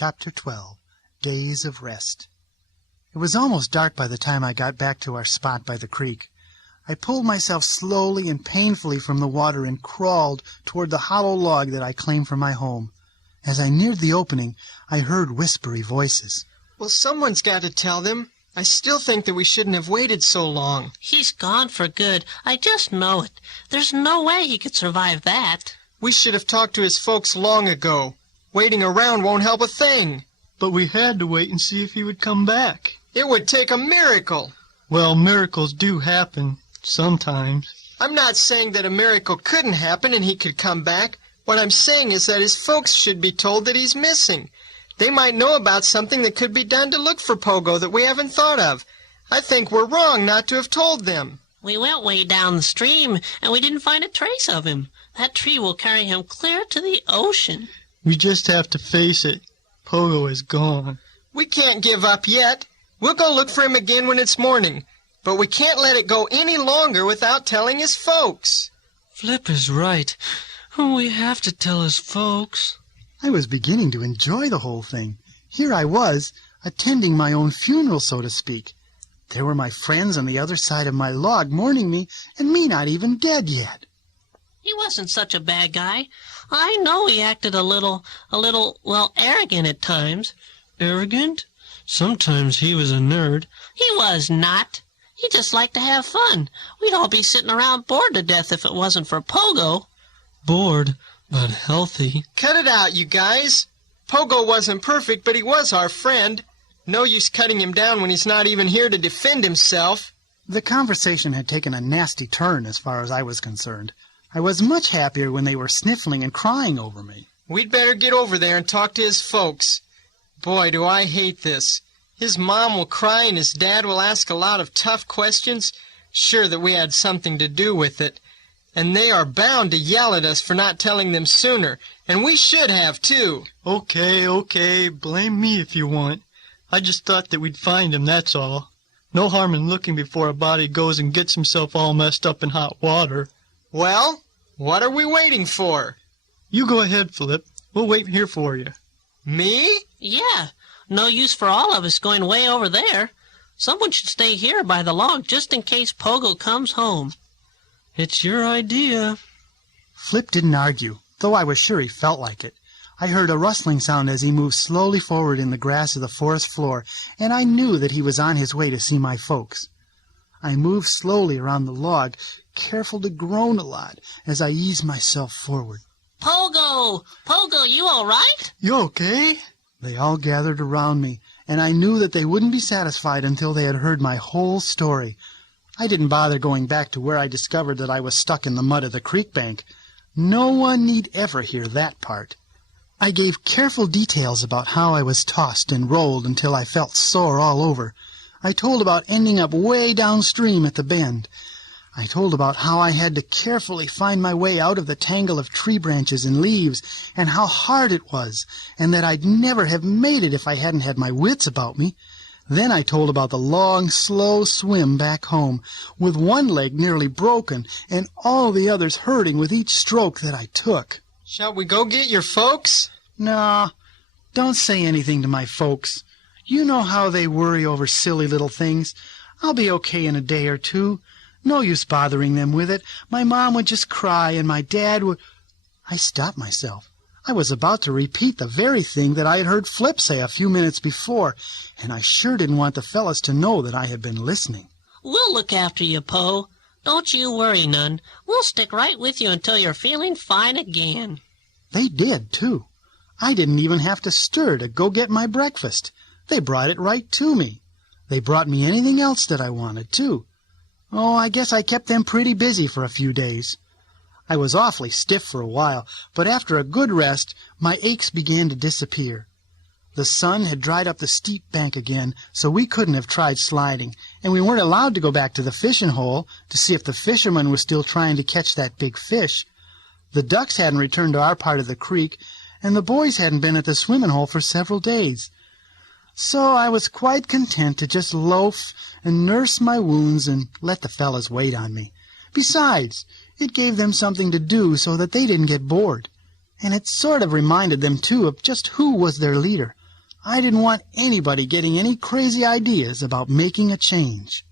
Chapter 12. Days of Rest. It was almost dark by the time I got back to our spot by the creek. I pulled myself slowly and painfully from the water and crawled toward the hollow log that I claimed for my home. As I neared the opening, I heard whispery voices. Well, someone's got to tell them. I still think that we shouldn't have waited so long. He's gone for good. I just know it. There's no way he could survive that. We should have talked to his folks long ago. Waiting around won't help a thing. But we had to wait and see if he would come back. It would take a miracle. Well, miracles do happen sometimes. I'm not saying that a miracle couldn't happen and he could come back. What I'm saying is that his folks should be told that he's missing. They might know about something that could be done to look for Pogo that we haven't thought of. I think we're wrong not to have told them. We went way down the stream, and we didn't find a trace of him. That tree will carry him clear to the ocean. We just have to face it. Pogo is gone. We can't give up yet. We'll go look for him again when it's morning. But we can't let it go any longer without telling his folks. Flip is right. We have to tell his folks. I was beginning to enjoy the whole thing. Here I was, attending my own funeral, so to speak. There were my friends on the other side of my log mourning me, and me not even dead yet. He wasn't such a bad guy. I know he acted a little, arrogant at times. Arrogant? Sometimes he was a nerd. He was not. He just liked to have fun. We'd all be sitting around bored to death if it wasn't for Pogo. Bored, but healthy. Cut it out, you guys. Pogo wasn't perfect, but he was our friend. No use cutting him down when he's not even here to defend himself. The conversation had taken a nasty turn as far as I was concerned. I was much happier when they were sniffling and crying over me. We'd better get over there and talk to his folks. Boy, do I hate this. His mom will cry and his dad will ask a lot of tough questions, sure that we had something to do with it. And they are bound to yell at us for not telling them sooner, and we should have, too. Okay, blame me if you want. I just thought that we'd find him, that's all. No harm in looking before a body goes and gets himself all messed up in hot water. Well, what are we waiting for? You go ahead, Flip. We'll wait here for you. Me? Yeah, no use for all of us going way over there. Someone should stay here by the log just in case Pogo comes home. It's your idea. Flip didn't argue, though I was sure he felt like it. I heard a rustling sound as he moved slowly forward in the grass of the forest floor, and I knew that he was on his way to see my folks. I moved slowly around the log, careful to groan a lot as I eased myself forward. Pogo! Pogo, you all right? You okay? They all gathered around me, and I knew that they wouldn't be satisfied until they had heard my whole story. I didn't bother going back to where I discovered that I was stuck in the mud of the creek bank. No one need ever hear that part. I gave careful details about how I was tossed and rolled until I felt sore all over. I told about ending up way downstream at the bend. I told about how I had to carefully find my way out of the tangle of tree branches and leaves, and how hard it was, and that I'd never have made it if I hadn't had my wits about me. Then I told about the long, slow swim back home, with one leg nearly broken and all the others hurting with each stroke that I took. Shall we go get your folks? No, don't say anything to my folks. You know how they worry over silly little things. I'll be okay in a day or two. No use bothering them with it. My mom would just cry, and my dad would... I stopped myself. I was about to repeat the very thing that I had heard Flip say a few minutes before, and I sure didn't want the fellas to know that I had been listening. We'll look after you, Po. Don't you worry none. We'll stick right with you until you're feeling fine again. They did, too. I didn't even have to stir to go get my breakfast. They brought it right to me. They brought me anything else that I wanted, too. Oh, I guess I kept them pretty busy for a few days. I was awfully stiff for a while, but after a good rest, my aches began to disappear. The sun had dried up the steep bank again, so we couldn't have tried sliding, and we weren't allowed to go back to the fishing hole to see if the fishermen were still trying to catch that big fish. The ducks hadn't returned to our part of the creek, and the boys hadn't been at the swimming hole for several days. So I was quite content to just loaf and nurse my wounds and let the fellas wait on me. Besides, it gave them something to do so that they didn't get bored. And it sort of reminded them, too, of just who was their leader. I didn't want anybody getting any crazy ideas about making a change.